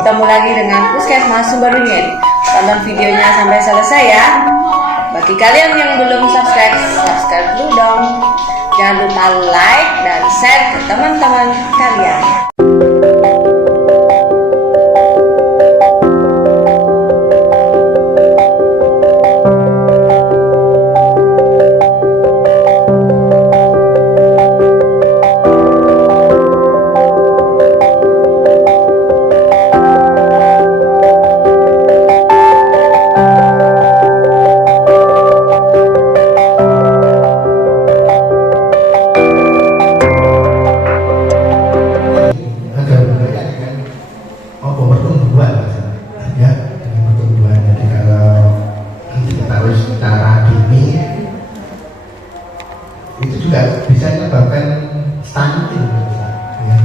Ketemu lagi dengan Puskesmas Sumberringin. Tonton videonya sampai selesai ya. Bagi kalian yang belum subscribe, subscribe dulu dong. Jangan lupa like dan share ke teman-teman kalian. Itu juga bisa menyebabkan stunting ya,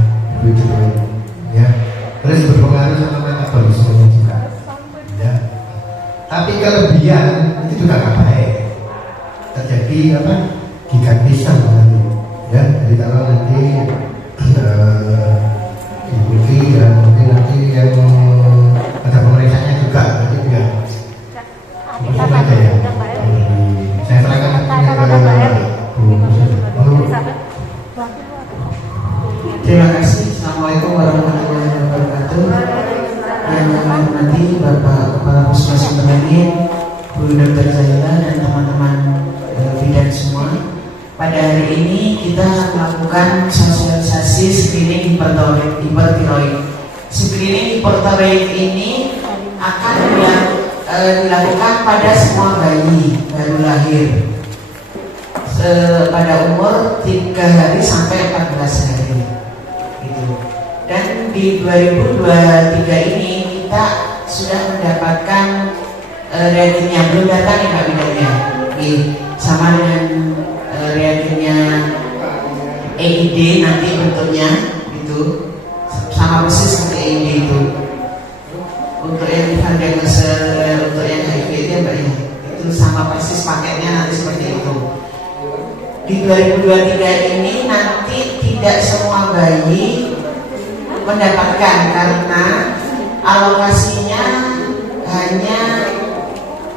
begitu ya. Terus berpengaruh sama metabolisme juga ya. Tapi kelebihan itu juga nggak baik, terjadi apa, gigantisan nanti ya. Jadi kalau nanti diikuti dan mungkin nanti yang ada pemeriksaannya juga nanti juga itu aja ya. Saya serahkan ke Terima kasih. Assalamualaikum warahmatullahi wabarakatuh. Yang kami hormati Bapak Kepala Puskesmas Sumberringin, Bu Dr. Zaila dan teman-teman bidan semua. Pada hari ini kita melakukan sosialisasi screening hipertiroid. Screening hipertiroid ini akan dilakukan pada semua bayi baru lahir pada umur 3 hari sampai 14 hari gitu. Dan di 2023 ini kita sudah mendapatkan reagennya, belum datang ya Pak Bidanya, sama dengan reagennya EID nanti bentuknya itu sama persis seperti EID itu. Untuk yang diagnosa, untuk yang HIV itu ya Mbak ya, itu sama persis paketnya nanti seperti itu. Di 2023 ini nanti tidak semua bayi mendapatkan karena alokasinya hanya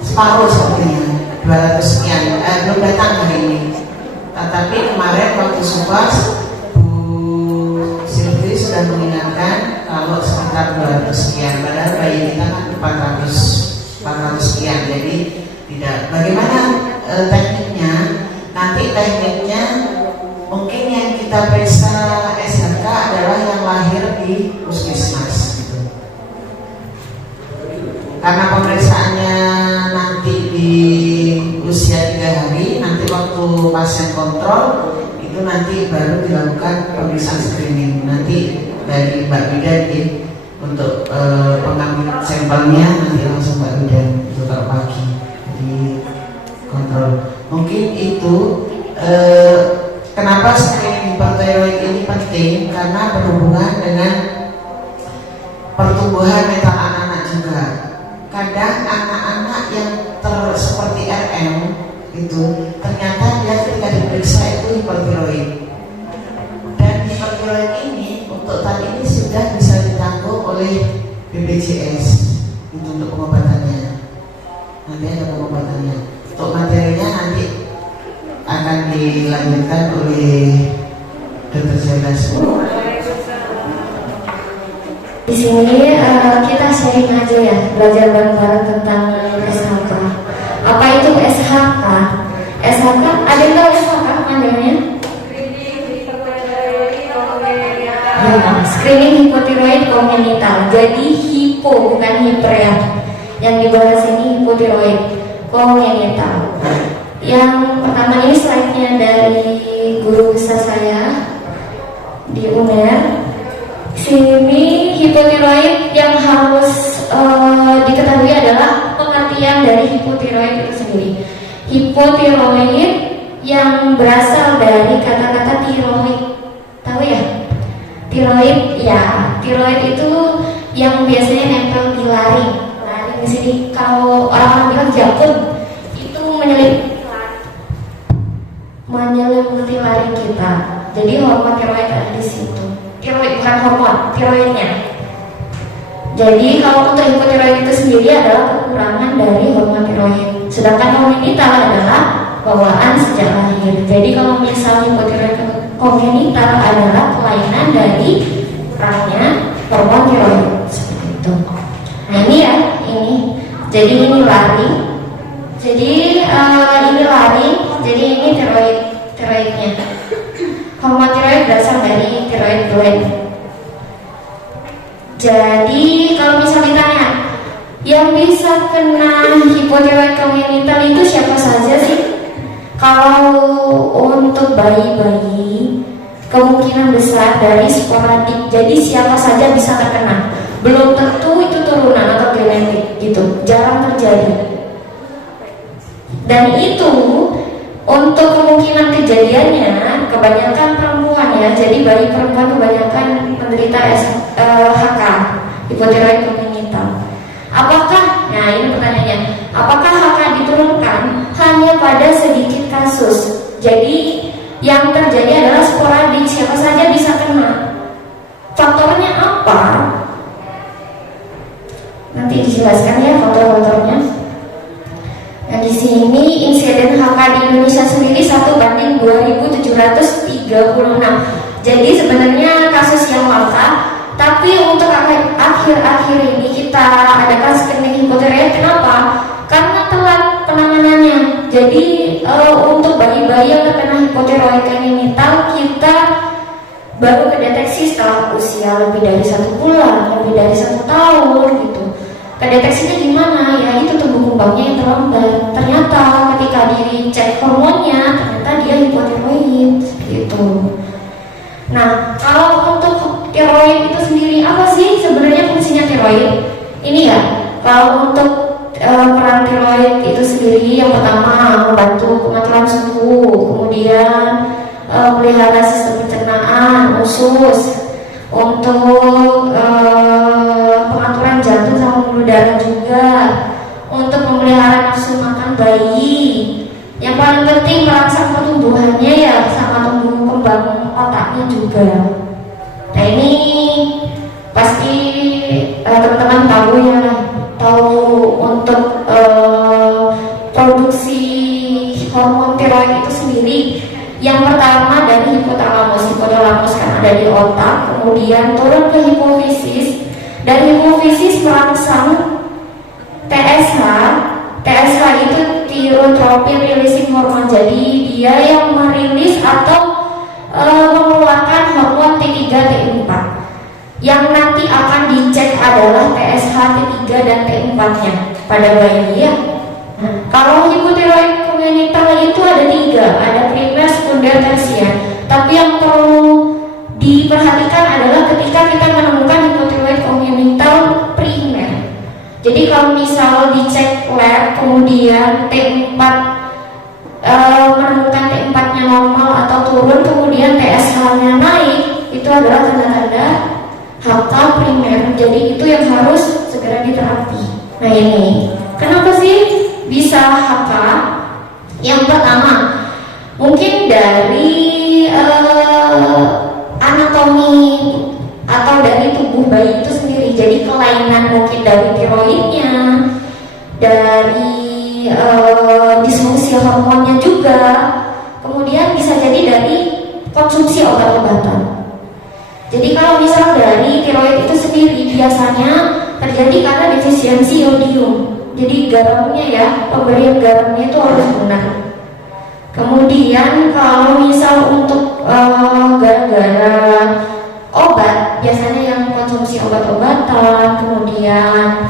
separuh sepertinya, 200 sekian, belum datang hari ini. Tetapi kemarin waktu supas Bu Silvi sudah mengingatkan kalau sekitar 200 sekian, padahal bayi kita kan 400 sekian. Jadi tidak. Bagaimana tekniknya? Nanti tekniknya mungkin yang kita periksa SHK adalah yang lahir di puskesmas gitu. Karena pemeriksaannya nanti di usia 3 hari, nanti waktu pasien kontrol itu nanti baru dilakukan pemeriksaan screening. Nanti dari Mbak Bidan untuk pengambil sampelnya nanti langsung Mbak Bidan itu kalau pagi di kontrol. Mungkin itu kenapa screening hipertiroid ini penting, karena berhubungan dengan pertumbuhan mental anak-anak juga. Kadang anak-anak yang seperti RM itu ternyata dia ketika diperiksa itu hipertiroid. Dan hipertiroid ini untuk saat ini sudah bisa ditanggung oleh BPJS itu untuk pengobatannya. Nanti ada pengobatannya. Untuk materinya nanti akan dilanjutkan oleh Dr. Zaila. Di sini kita sharing aja ya, belajar bareng-bareng tentang SHK. Apa itu SHK? SHK, ada yang tahu SHK panjangnya? Screening hipotiroid congenital. Jadi hipo bukan hiper ya. Yang dibahas ini hipotiroid congenital. Yang pertama ini slide-nya dari guru besar saya di UNER. Sini hipotiroid yang harus diketahui adalah pengertian dari hipotiroid itu sendiri. Hipotiroid yang berasal dari kata-kata tiroid. Tahu ya? Tiroid ya. Tiroid itu yang biasanya nempel di laring. Laring di sini. Kalau orang bilang jakun itu menyelimuti laring kita. Jadi hormon tiroid ada di situ. Tiroid bukan hormon, tiroidnya. Jadi kalau untuk hipotiroid itu sendiri adalah kekurangan dari hormon tiroid, sedangkan kongenital adalah bawaan sejak lahir. Jadi kalau misal hipotiroid kongenital adalah kelainan dari kurangnya hormon tiroid seperti itu. Nah ini ya, ini. Jadi ini lari. Jadi ini lari. Jadi ini tiroidnya. Hormon tiroid berasal dari tiroid gland. Jadi kalau misal ditanya yang bisa kena hipotiroid kongenital itu siapa saja sih? Kalau untuk bayi-bayi kemungkinan besar dari sporadik. Jadi siapa saja bisa terkena. Belum tentu itu turunan atau genetik gitu. Jarang terjadi. Dan itu untuk kemungkinan kejadiannya kebanyakan perempuan ya. Jadi bayi perempuan kebanyakan menderita HK, hipotiroid kongenital. Apakah, nah ini pertanyaannya, apakah HK diturunkan hanya pada sedikit kasus? Jadi yang terjadi adalah sporadik, siapa saja bisa kena. Faktornya apa? Nanti dijelaskan ya faktor-faktornya. Nah di sini insiden HK di Indonesia sendiri 1/2736. Jadi sebenarnya kasus yang langka. Tapi untuk akhir-akhir ini kita adakan screening hipotiroid. Kenapa? Karena telat penanganannya. Jadi untuk bayi-bayi yang terkena hipotiroid kongenital kita baru kedeteksi setelah usia lebih dari 1 bulan, lebih dari 1 tahun gitu. Kedeteksinya gimana? Ya itu tumbuh kembangnya yang terlambat. Ternyata ketika dicek hormonnya, ternyata dia hipotiroid seperti itu. Nah, kalau untuk tiroid itu sendiri apa sih sebenarnya fungsinya tiroid? Ini ya, kalau untuk peran tiroid itu sendiri yang pertama membantu pengaturan suhu, kemudian melihara sistem pencernaan, usus, untuk pengaturan jantung sama pembuluh darah juga, untuk memelihara nafsu makan bayi. Yang paling penting merangsang pertumbuhannya ya sama tumbuh kembang otaknya juga. Nah ini pasti teman-teman tahu ya, tahu untuk produksi hormon tiroid itu sendiri. Yang pertama dari hipotalamus kan ada di otak, kemudian turun ke hipofisis. Dari hipofisis merangsang TSH. TSH itu thyrotropin releasing hormone. Jadi dia yang merilis atau mengeluarkan hormon T3 T4. Yang nanti akan dicek adalah TSH T3 dan T4 nya pada bayi ya. Nah, kalau hipotiroid kongenital itu ada 3, ada primer, sekunder, tersier. Tapi yang perlu diperhatikan adalah ketika kita menemukan hipotiroid kongenital primer. Jadi kalau misal dicek lab kemudian T4 menemukan T4 nya normal atau turun, kemudian TSH nya naik, itu adalah tanda-tanda HK primer. Jadi itu yang harus segera diterapi. Nah ini kenapa sih bisa HK? Yang pertama mungkin dari anatomi atau dari tubuh bayi itu sendiri. Jadi kelainan mungkin dari tiroidnya, dari disfungsi hormonnya juga, kemudian bisa jadi dari konsumsi obat-obatan. Jadi kalau misal dari tiroid itu sendiri biasanya terjadi karena defisiensi yodium. Jadi garamnya ya, pemberian garamnya itu harus benar. Kemudian kalau misal untuk gara-gara obat, biasanya yang konsumsi obat-obatan, kemudian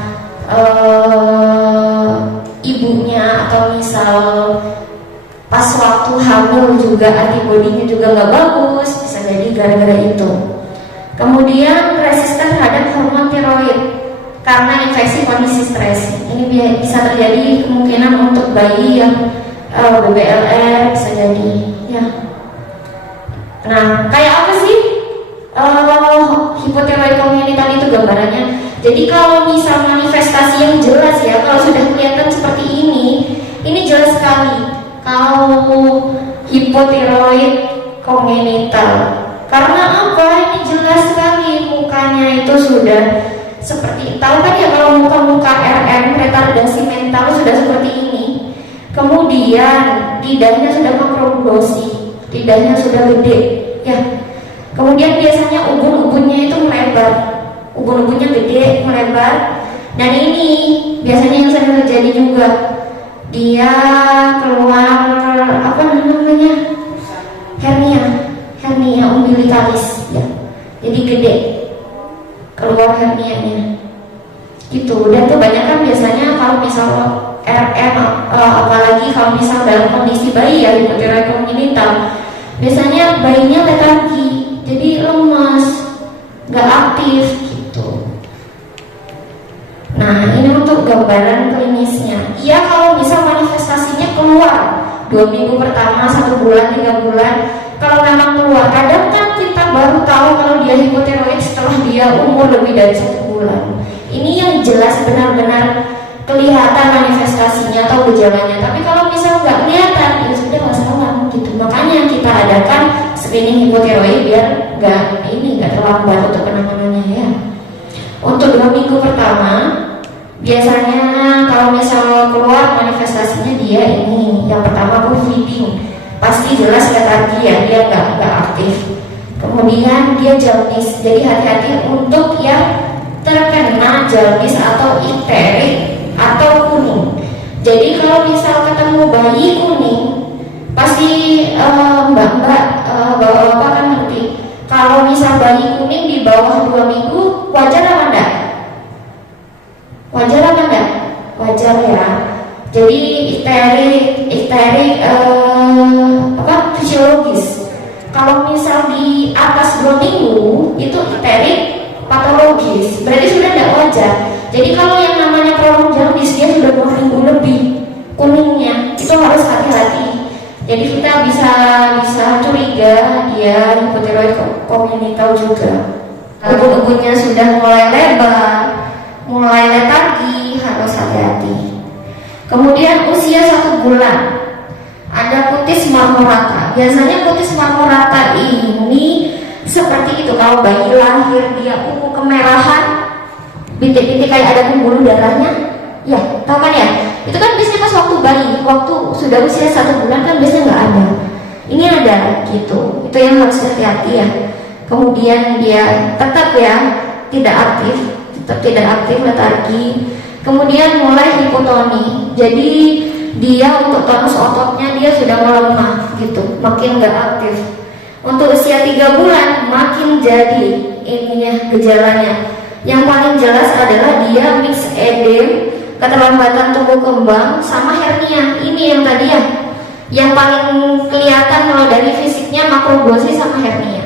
ibunya atau misal pas waktu hamil juga antibodinya juga nggak bagus, bisa jadi gara-gara itu. Kemudian resisten terhadap hormon tiroid karena infeksi kondisi stres. Ini bisa terjadi kemungkinan untuk bayi yang BBLR bisa jadi ya. Nah kayak apa sih hipotiroid kongenital itu gambarannya? Jadi kalau misal manifestasi yang jelas ya, kalau sudah kelihatan seperti ini jelas sekali kalau hipotiroid kongenital. Karena apa? Ini jelas sekali mukanya itu sudah seperti tahu kan ya kalau muka-muka RM retardasi mental sudah seperti ini, kemudian lidahnya sudah makroglosi, lidahnya sudah gede ya, kemudian biasanya ubun-ubunnya itu melebar, ubun-ubunnya gede melebar, dan ini biasanya yang sering terjadi juga, dia keluar apa namanya, hernia umbilikalis ya, jadi gede keluar hernianya gitu. Dan kebanyakan biasanya kalau misal RM apalagi kalau misal dalam kondisi bayi ya hipotiroid kongenital, biasanya bayinya letargi, jadi lemas, gak aktif gitu. Nah ini untuk gambaran klinisnya. Ya kalau misal manifestasinya keluar 2 minggu pertama, 1 bulan, 3 bulan, kalau memang keluar, kadang kan kita baru tahu kalau dia hipotiroid setelah dia umur lebih dari 1 bulan. Ini yang jelas benar-benar kelihatan manifestasinya atau gejalanya. Tapi kalau misal nggak kelihatan, ya sudah masalah gitu. Makanya kita adakan screening hipotiroid biar nggak terlambat untuk penanganannya ya. Untuk 2 minggu pertama, biasanya kalau misal keluar manifestasinya dia ini, yang pertama feeding. Pasti jelas letargi ya, dia nggak aktif. Kemudian dia jaundice, jadi hati-hati untuk yang terkena jaundice atau ikterik atau kuning. Jadi kalau misal ketemu bayi kuning, pasti mbak-mbak bapak-bapak kan ngerti. Kalau misal bayi kuning di bawah 2 minggu, wajar apa enggak? Wajar apa enggak? Wajar ya. Jadi ikterik fisiologis. Kalau misal di atas 2 minggu itu ikterik patologis, berarti sudah tidak wajar. Jadi kalau yang namanya prolong jaundice dia sudah 2 minggu lebih kuningnya, itu harus hati-hati. Jadi kita bisa curiga dia hipotiroid kongenital juga. Ubun-ubunnya sudah mulai lebar, mulai letargi, harus hati-hati. Kemudian usia 1 bulan, ada kutis marmorata. Biasanya kutis marmorata ini seperti itu, kalau bayi lahir dia ungu kemerahan, bintik-bintik kayak ada pembuluh darahnya, ya tahu kan ya? Itu kan biasanya pas waktu bayi, waktu sudah usia 1 bulan kan biasanya nggak ada. Ini ada gitu, itu yang harus hati-hati ya. Kemudian dia tetap ya tidak aktif, letargi. Kemudian mulai hipotoni, jadi dia untuk tonus ototnya dia sudah melemah gitu, makin nggak aktif. Untuk usia 3 bulan makin jadi ininya gejalanya. Yang paling jelas adalah dia mixed edem, keterlambatan tumbuh kembang, sama hernia. Ini yang tadi ya, yang paling kelihatan kalau dari fisiknya makroglosi sama hernia.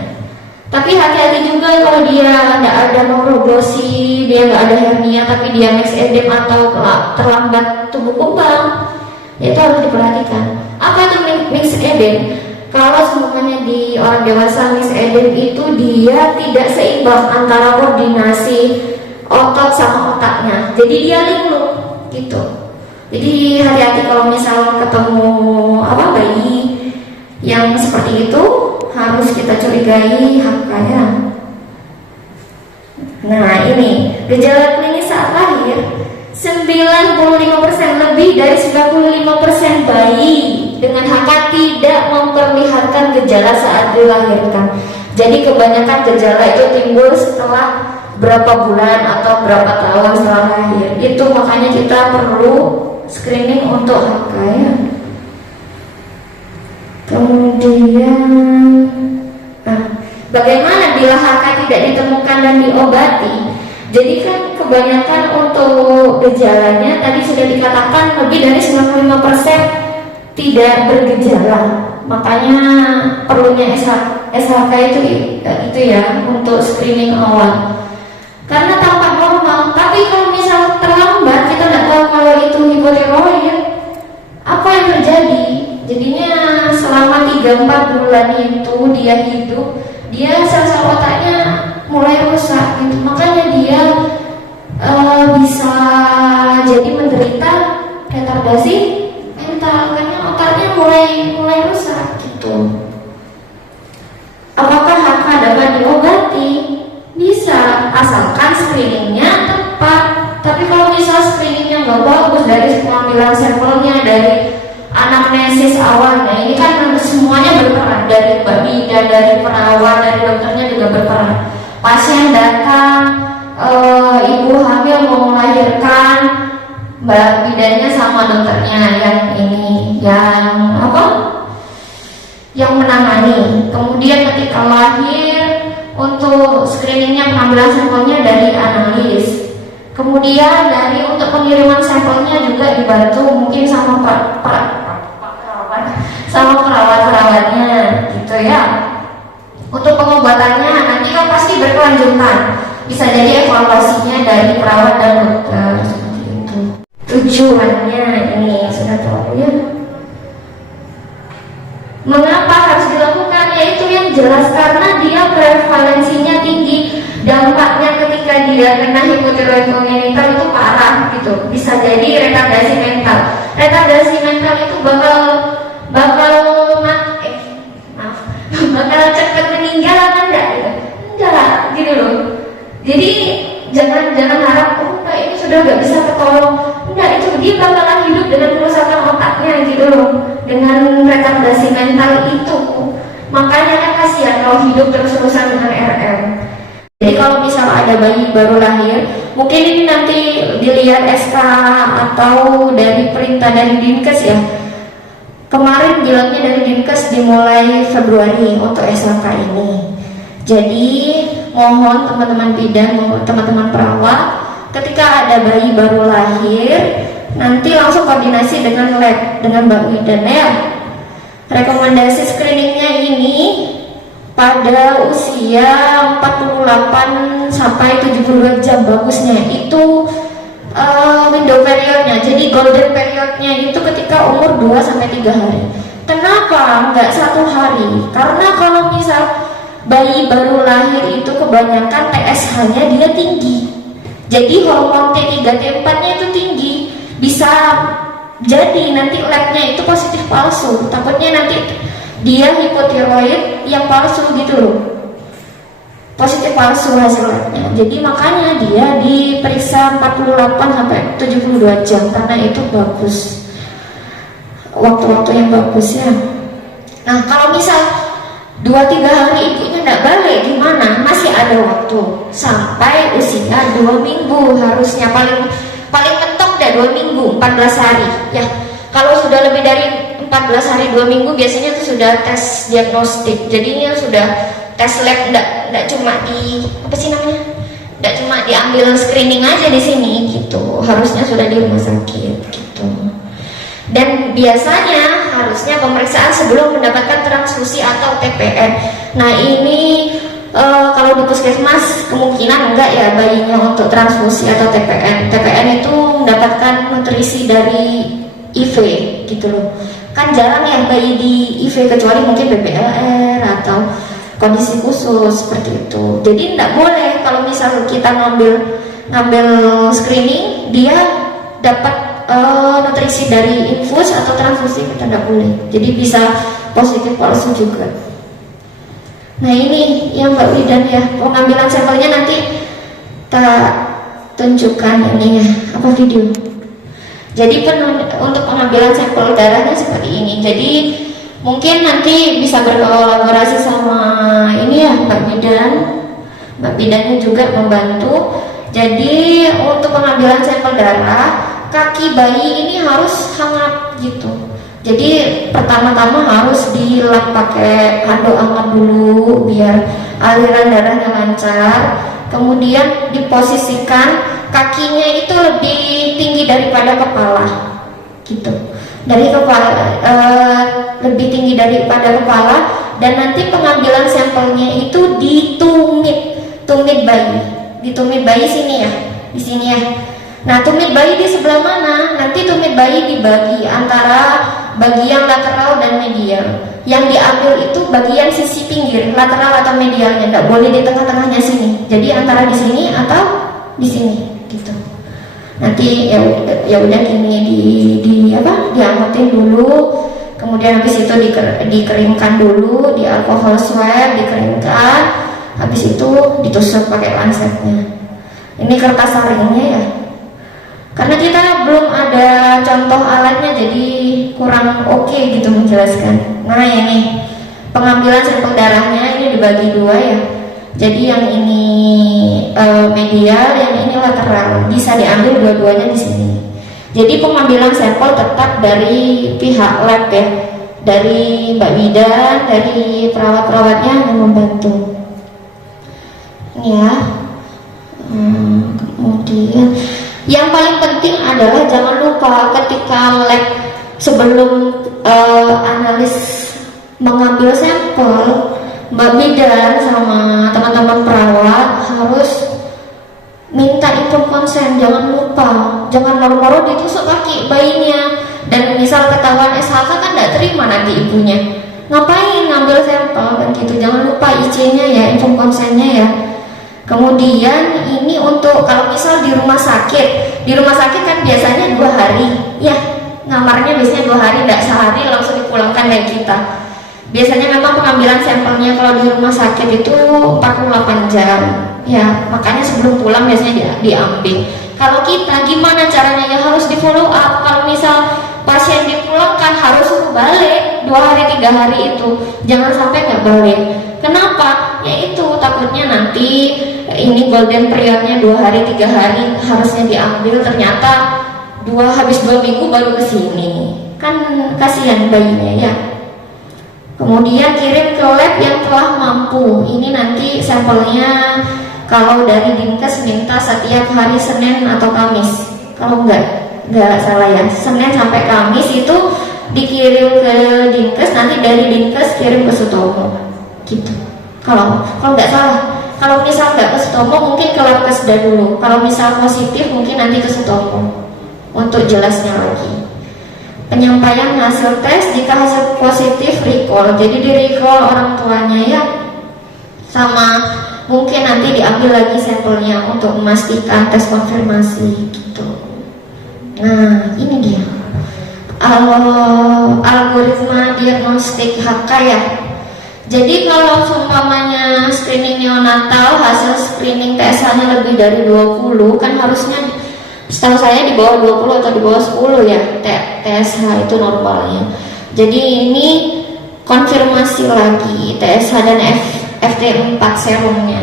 Tapi hati-hati juga kalau dia tidak ada makroglosi, dia nggak ada hernia, tapi dia mixed edem atau terlambat tumbuh kembang, itu harus diperhatikan. Apa itu mixed edem? Kalau semuanya di orang dewasa mixed edem itu dia tidak seimbang antara koordinasi otot sama otaknya, jadi dia linglung gitu. Jadi hati-hati kalau misal ketemu bayi yang seperti itu, harus kita curigai HK-nya. Nah ini gejala klinis saat lahir, 95% lebih dari 95% bayi dengan HK tidak memperlihatkan gejala saat dilahirkan. Jadi kebanyakan gejala itu timbul setelah berapa bulan atau berapa tahun setelah lahir. Itu makanya kita perlu screening untuk HK ya. Kemudian bagaimana bila HK tidak ditemukan dan diobati? Jadi kan kebanyakan untuk gejalanya tadi sudah dikatakan lebih dari 95% tidak bergejala. Makanya perlunya SHK itu ya untuk screening awal. Karena tampak normal, tapi kalau misal terlambat kita tidak tahu kalau itu hipotiroid, apa yang terjadi? Jadinya selama 3-4 bulan itu dia hidup, dia sel-sel otaknya mulai rusak gitu. Makanya dia bisa jadi menderita retardasi mental karena otaknya mulai rusak gitu. Apakah HK dapat diobati? Bisa, asalkan screeningnya pengambilan sampelnya, dari anamnesis awal. Nah ini kan semuanya berperan, dari Mbak Mida, dari perawat, dari dokternya juga berperan. Pasien datang, ibu hamil mau melahirkan, Mbak Bidanya sama dokternya yang menangani. Kemudian ketika lahir, untuk screeningnya, pengambilan sampelnya dari analis. Kemudian untuk pengiriman sampelnya juga dibantu mungkin sama perawat-perawatnya gitu ya. Untuk pengobatannya nanti kan pasti berkelanjutan, bisa jadi evaluasinya dari perawat dan dokter seperti itu. Tujuannya ini sudah tahu ya. Mengapa harus dilakukan? Yaitu yang jelas karena dia prevalensinya tinggi, dampaknya ketika dia kena hipotiroid kongenital itu parah gitu. Bisa jadi retardasi mental. Retardasi mental itu bakal cepat meninggal apa enggak gitu? Enggak gitu loh. Jadi jangan harap enggak ini sudah nggak bisa ketolong. Enggak, itu dia bakalan hidup dengan kerusakan otaknya gitu loh, dengan retardasi mental itu. Makanya kan kasihan kalau hidup terus-terusan dengan RM. Jadi kalau misal ada bayi baru lahir, mungkin ini nanti dilihat SK atau dari perintah dari Dinkes ya. Kemarin bilangnya dari Dinkes dimulai Februari untuk SLK ini. Jadi mohon teman-teman bidan, mohon teman-teman perawat, ketika ada bayi baru lahir, nanti langsung koordinasi dengan lab, dengan Mbak Widan ya. Rekomendasi screeningnya ini pada usia 48 sampai 72 jam bagusnya. Itu window periodnya, jadi golden periodnya itu ketika umur 2 sampai 3 hari. Kenapa nggak 1 hari? Karena kalau misal bayi baru lahir itu kebanyakan TSH-nya dia tinggi, jadi hormon T3 T4 nya itu tinggi, bisa jadi nanti labnya itu positif palsu. Takutnya nanti dia hipotiroid yang palsu gitu loh, positif palsu hasil labnya. Jadi makanya dia diperiksa 48 sampai 72 jam karena itu bagus, waktu-waktu yang bagus ya. Nah kalau misal 2-3 hari ibunya tidak balik gimana? Masih ada waktu sampai usia 2 minggu harusnya, paling mentok deh 2 minggu, 14 hari ya. Kalau sudah lebih dari 14 hari 2 minggu biasanya itu sudah tes diagnostik, jadinya sudah tes lab, enggak cuma enggak cuma diambil screening aja di sini gitu, harusnya sudah di rumah sakit gitu. Dan biasanya harusnya pemeriksaan sebelum mendapatkan transfusi atau TPN. Nah ini kalau di puskesmas kemungkinan enggak ya bayinya untuk transfusi atau TPN. TPN itu mendapatkan nutrisi dari IV gitu loh. Kan jarang ya bayi di IV kecuali mungkin BBLR atau kondisi khusus seperti itu. Jadi enggak boleh kalau misal kita ngambil screening dia dapat nutrisi dari infus atau transfusi, kita tidak boleh. Jadi bisa positif palsu juga. Nah ini yang Mbak Widan ya, pengambilan sampelnya nanti kita tunjukkan ininya apa video. Jadi untuk pengambilan sampel darahnya seperti ini. Jadi mungkin nanti bisa berkolaborasi sama ini ya Mbak Bidan. Mbak Bidannya juga membantu. Jadi untuk pengambilan sampel darah, kaki bayi ini harus hangat gitu. Jadi pertama-tama harus dilap pakai handuk hangat dulu biar aliran darahnya lancar. Kemudian diposisikan kakinya itu lebih tinggi daripada kepala gitu. Dari kepala lebih tinggi daripada kepala, dan nanti pengambilan sampelnya itu tumit bayi sini ya, di sini ya. Nah tumit bayi di sebelah mana? Nanti tumit bayi dibagi antara bagian lateral dan medial. Yang diambil itu bagian sisi pinggir, lateral atau medialnya, nggak boleh di tengah-tengahnya sini. Jadi antara di sini atau di sini gitu. Nanti ya udah gini diangkatin dulu, kemudian habis itu dikeringkan dulu di alkohol swab, dikeringkan, habis itu ditusuk pakai lansetnya. Ini kertas saringnya ya. Karena kita belum ada contoh alatnya, jadi kurang oke gitu menjelaskan. Nah ini pengambilan sampel darahnya ini dibagi dua ya. Jadi yang ini medial, yang ini lateral. Bisa diambil dua-duanya di sini. Jadi pengambilan sampel tetap dari pihak lab ya, dari Mbak Wida, dari perawat-perawatnya yang membantu. Ini ya. Kemudian yang paling penting adalah jangan lupa ketika lab sebelum analis mengambil sampel, Mbak Bidan sama teman-teman perawat harus minta info konsen. Jangan lupa, jangan moro-moro ditusuk kaki bayinya, dan misal ketahuan SHK kan tidak terima nanti ibunya, ngapain ngambil sampel kan gitu. Jangan lupa IC-nya ya, info konsennya ya. Kemudian ini untuk kalau misal di rumah sakit kan biasanya 2 hari ya, ngamarnya biasanya 2 hari, tidak sehari langsung dipulangkan kayak kita. Biasanya memang pengambilan sampelnya kalau di rumah sakit itu 48 jam ya, makanya sebelum pulang biasanya diambil. Kalau kita gimana caranya ya, harus di follow up. Kalau misal pasien dipulangkan harus balik 2 hari 3 hari itu, jangan sampai nggak balik. Kenapa? Ya itu takutnya nanti ini golden periodnya 2 hari 3 hari harusnya diambil, ternyata habis 2 minggu baru kesini, kan kasihan bayinya ya. Kemudian kirim ke lab yang telah mampu. Ini nanti sampelnya kalau dari Dinkes minta setiap hari Senin atau Kamis. Kalau nggak salah ya, Senin sampai Kamis itu dikirim ke Dinkes, nanti dari Dinkes kirim ke Sutomo gitu. Kalau nggak salah, kalau misal nggak ke Sutomo mungkin ke Labkesda dulu. Kalau misal positif mungkin nanti ke Sutomo untuk jelasnya lagi. Penyampaian hasil tes, jika hasil positif recall, jadi di recall orang tuanya ya, sama mungkin nanti diambil lagi sampelnya untuk memastikan tes konfirmasi gitu. Nah ini dia algoritma diagnostik HK ya. Jadi kalau seumpamanya screening neonatal hasil screening TSH-nya lebih dari 20, kan harusnya setahu saya di bawah 20 atau di bawah 10 ya TSH itu normalnya. Jadi ini konfirmasi lagi TSH dan FT4 serumnya.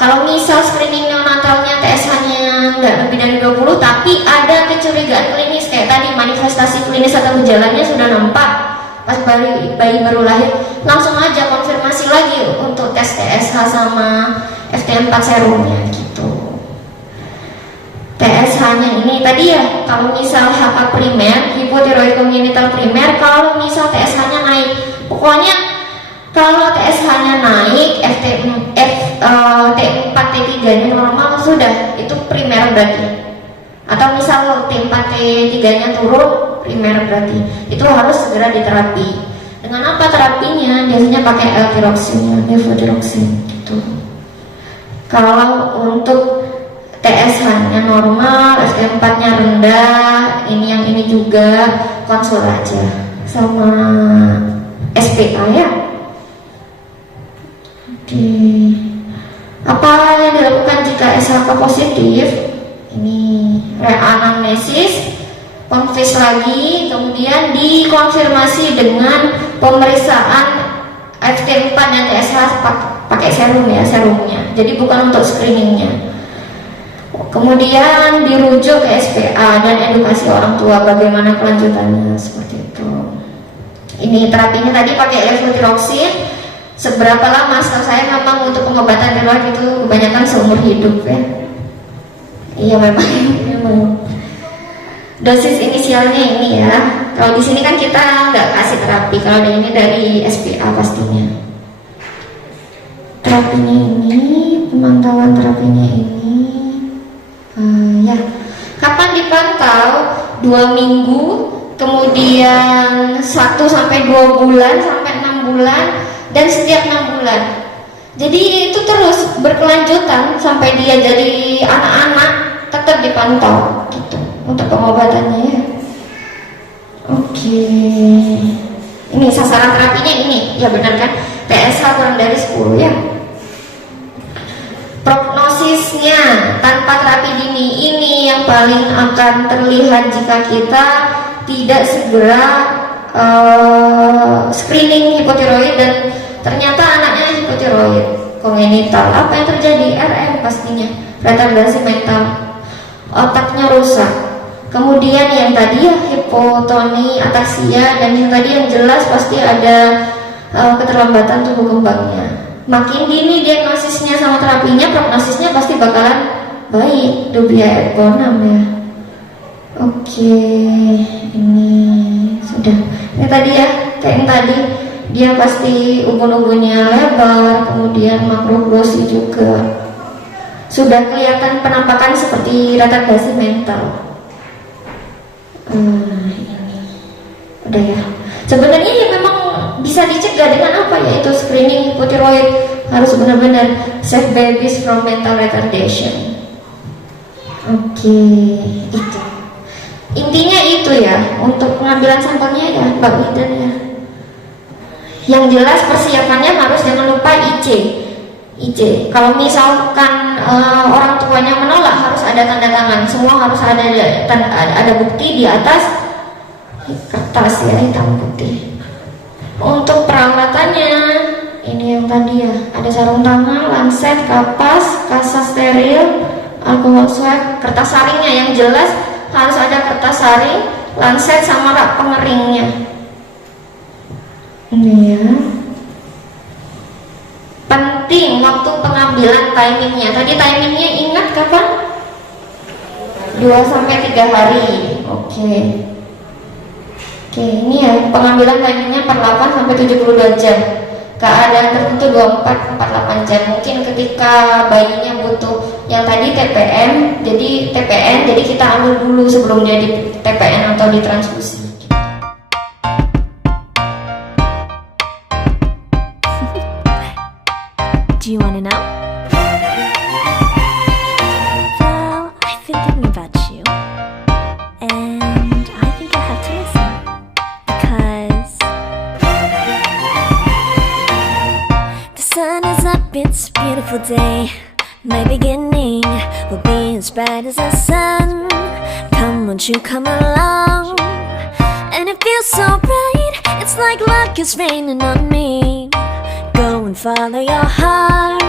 Kalau misal screening neonatalnya TSH-nya nggak lebih dari 20 tapi ada kecurigaan klinis kayak tadi, manifestasi klinis atau gejalanya sudah nampak pas bayi baru lahir, langsung aja konfirmasi lagi untuk tes TSH sama FT4 serumnya gitu. TSH-nya ini tadi ya, kalau misal HK primer, hipotiroid congenital primer, kalau misal TSH-nya naik, pokoknya kalau TSH-nya naik, T4 T3-nya normal sudah, itu primer berarti. Atau misal T4 T3-nya turun, primer berarti. Itu harus segera diterapi. Dengan apa terapinya? Biasanya pakai L-tiroxin, levothyroxine gitu. Kalau untuk TSH-nya normal, FT4-nya rendah, ini yang ini juga konsul aja sama SPA ya. Oke. Apa yang dilakukan jika SHK positif? Ini reanamnesis, konfis lagi, kemudian dikonfirmasi dengan pemeriksaan FT4 dan TSH pakai serum ya, serumnya. Jadi bukan untuk screeningnya. Kemudian dirujuk ke SPA dan edukasi orang tua bagaimana kelanjutannya seperti itu. Ini terapinya tadi pakai levothyroxine. Seberapa lama? Setahu saya memang untuk pengobatan darurat itu kebanyakan seumur hidup ya. Iya memang. Dosis inisialnya ini ya. Kalau di sini kan kita nggak kasih terapi. Kalau ini dari SPA pastinya. Terapinya ini, pemantauan terapinya ini. Ya, kapan dipantau? 2 minggu, kemudian 1 sampai 2 bulan, sampai 6 bulan, dan setiap 6 bulan. Jadi itu terus berkelanjutan sampai dia jadi anak-anak, tetap dipantau gitu untuk pengobatannya ya. Oke. Ini sasaran terapinya ini, ya benar kan? TSH kurang dari 10 ya. Prognosisnya tanpa terapi dini ini ini yang paling akan terlihat jika kita tidak segera screening hipotiroid dan ternyata anaknya hipotiroid kongenital. Apa yang terjadi? RM pastinya, retardasi mental, otaknya rusak. Kemudian yang tadi ya hipotoni, ataksia, dan yang tadi yang jelas pasti ada keterlambatan tumbuh kembangnya. Makin dini diagnosisnya sama terapinya, prognosisnya pasti bakalan baik. Dubia et bonum ya. Oke, ini sudah. Ini tadi ya, kayak yang tadi, dia pasti ubun-ubunnya lebar, kemudian makroglosi juga. Sudah kelihatan penampakan seperti retardasi mental. Ini udah ya. Sebenarnya ya memang bisa dicegah dengan apa, yaitu screening hipotiroid, harus benar-benar save babies from mental retardation. Oke, itu intinya itu ya. Untuk pengambilan sampelnya ya Mbak Widan ya, yang jelas persiapannya harus jangan lupa IC. Kalau misalkan orang tuanya menolak, harus ada tanda tangan, semua harus ada bukti di atas kertas ya, hitam putih. Untuk peralatannya ini yang tadi ya, ada sarung tangan, lancet, kapas, kasa steril, alkohol swab, kertas saringnya yang jelas harus ada kertas saring, lancet sama rak pengeringnya. Ini ya. Penting waktu pengambilan timingnya. Tadi timingnya ingat kapan? 2-3 hari. Oke, ini ya pengambilan timingnya 48-72 jam. Keadaan tertentu 24-48 jam. Mungkin ketika bayinya butuh yang tadi TPN, jadi kita ambil dulu sebelum dia di TPN atau ditransfusi. Do you wanna know? Well, I've been thinking about you, and I think I have to listen, because the sun is up, it's a beautiful day. My beginning will be as bright as the sun. Come, won't you come along? And it feels so bright, it's like luck is raining on me. Go and follow your heart.